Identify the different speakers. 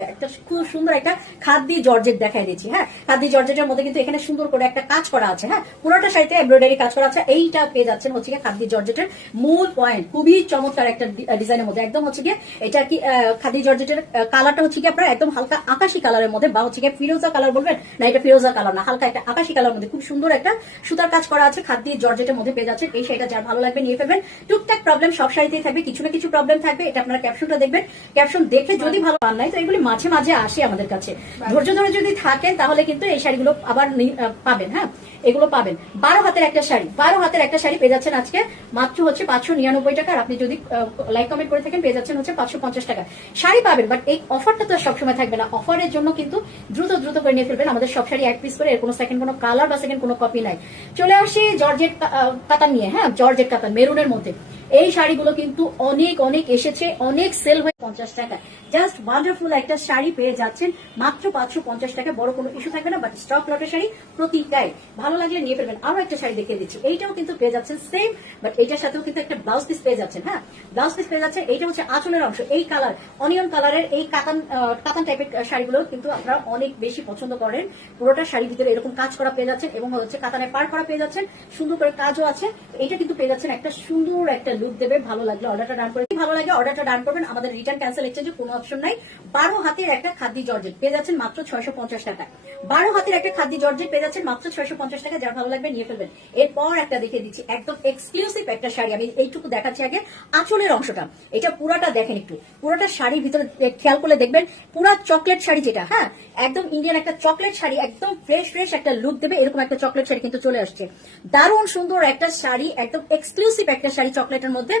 Speaker 1: একটা খুব সুন্দর একটা খাদ্যি জর্জেট দেখাই দিচ্ছি হ্যাঁ? খাদ্যি জর্জেটের মধ্যে কিন্তু এখানে সুন্দর করে একটা কাজ করা আছে হ্যাঁ? পুরোটা শাড়িতে এমব্রয়ডারি কাজ করা আছে, এইটা পেয়ে যাচ্ছেন হচ্ছে গিয়ে খাদ্যি জর্জেটের মূল পয়েন্ট খুবই চমৎকার একটা ডিজাইনের মধ্যে। একদম হচ্ছে গিয়ে এটা কি খাদি জর্জেটের কালারটা হচ্ছে কি আপনার একদম হালকা আকাশি কালারের মধ্যে বা হচ্ছে গিয়ে ফিরোজা কালার বলবেন, না, এটা ফিরোজা কালার না, হালকা একটা আকাশি কালার মধ্যে খুব সুন্দর একটা সুতার কাজ করা আছে খাদ্যি জর্জেটের মধ্যে পেয়ে যাচ্ছে এই শাড়িটা যার ভালো লাগবে নিয়ে ফেলবেন। টুকটাক প্রবলেম সব শাড়িতেই থাকবে, কিছু না কিছু প্রবলেম থাকবে, এটা আপনারা ক্যাপশনটা দেখবেন। ক্যাপশন দেখে যদি ভালো পান নাই, তো এগুলি মাঝে মাঝে আসে আমাদের কাছে। ধৈর্য ধরে যদি থাকেন তাহলে কিন্তু এই শাড়িগুলো আবার পাবেন হ্যাঁ? এগুলো পাবেন। বারো হাতের একটা শাড়ি। বারো হাতের একটা শাড়ি পেয়ে যাচ্ছেন আজকে। মাত্র হচ্ছে পাঁচশো নিরানব্বই টাকা। আর আপনি যদি লাইক কমেন্ট করে থাকেন পেয়ে যাচ্ছেন হচ্ছে পাঁচশো পঞ্চাশ টাকা। শাড়ি পাবেন বাট এই অফারটা তো সবসময় থাকবে না। অফারের জন্য কিন্তু দ্রুত দ্রুত করে নিয়ে ফেলবেন আমাদের সব শাড়ি এক পিস করে। এর কোনো সেকেন্ড কোনো কালার বা সেকেন্ড কোনো কপি নাই। চলে আসি জর্জেট কা- আহ, কাতান নিয়ে হ্যাঁ? জর্জেট কাতান মেরুনের মধ্যে। এই শাড়িগুলো কিন্তু অনেক অনেক এসেছে। অনেক সেল হয়ে পঞ্চাশ টাকা। জাস্ট ওয়ান্ডারফুল একটা শাড়ি পেয়ে যাচ্ছেন। মাত্র পাঁচশো পঞ্চাশ টাকা, বড় কোনো ইস্যু থাকবে না বাট স্টক লটের শাড়ি প্রতিটাই। ভালো লাগলে নিয়ে ফেলবেন। আরও একটা শাড়ি দেখিয়ে দিচ্ছি। এইটাও কিন্তু পেয়ে যাচ্ছেন সেম বাট এইটার সাথেও কিন্তু একটা ব্লাউজ পিস পেয়ে যাচ্ছেন হ্যাঁ? ব্লাউজ পিস পেয়ে যাচ্ছে, এইটা হচ্ছে আঁচলের অংশ, এই কালার অনিয়ন কালারের এই কাতান কাতান টাইপের শাড়িগুলো কিন্তু আপনারা অনেক বেশি পছন্দ করেন। পুরোটা শাড়ির ভিতরে এরকম কাজ করা পেয়ে যাচ্ছেন এবং হচ্ছে কাতানের পার করা পেয়ে যাচ্ছেন। সুন্দর করে কাজও আছে। এটা কিন্তু পেয়ে যাচ্ছেন একটা সুন্দর একটা লুক দেবে। ভালো লাগলে অর্ডারটা ডান করে ভালো লাগে অর্ডারটা ডান করবেন। আমাদের রিটার্ন ক্যান্সেল এক্সচেঞ্জের কোনো অপশন নাই। বারো হাতের একটা খাদ্য জর্জেট। পেয়ে যাচ্ছেন মাত্র ছয়শো পঞ্চাশ টাকা। বারো হাতের একটা খাদ্য জর্জেট পেয়ে যাচ্ছেন মাত্র ছয়শো পঞ্চাশ টাকা। যার ভালো লাগবে নিয়ে ফেলবেন। এরপর একটা দেখিয়ে দিচ্ছি একদম এক্সক্লুসিভ একটা শাড়ি। আমি এইটুকু দেখাচ্ছি আগে। আঁচলের অংশটা। এটা পুরাটা দেখেন একটু। পুরোটা শাড়ির ভিতরে খেয়াল করলে দেখবেন, পুরা চকলেট শাড়ি যেটা হ্যাঁ? একদম ইন্ডিয়ান একটা চকলেট শাড়ি, একদম ফ্রেশ ফ্রেশ একটা লুক দেবে, এরকম একটা চকলেট শাড়ি কিন্তু চলে আসছে। দারুণ সুন্দর একটা শাড়ি, একদম এক্সক্লুসিভ একটা শাড়ি চকলেটের মধ্যে।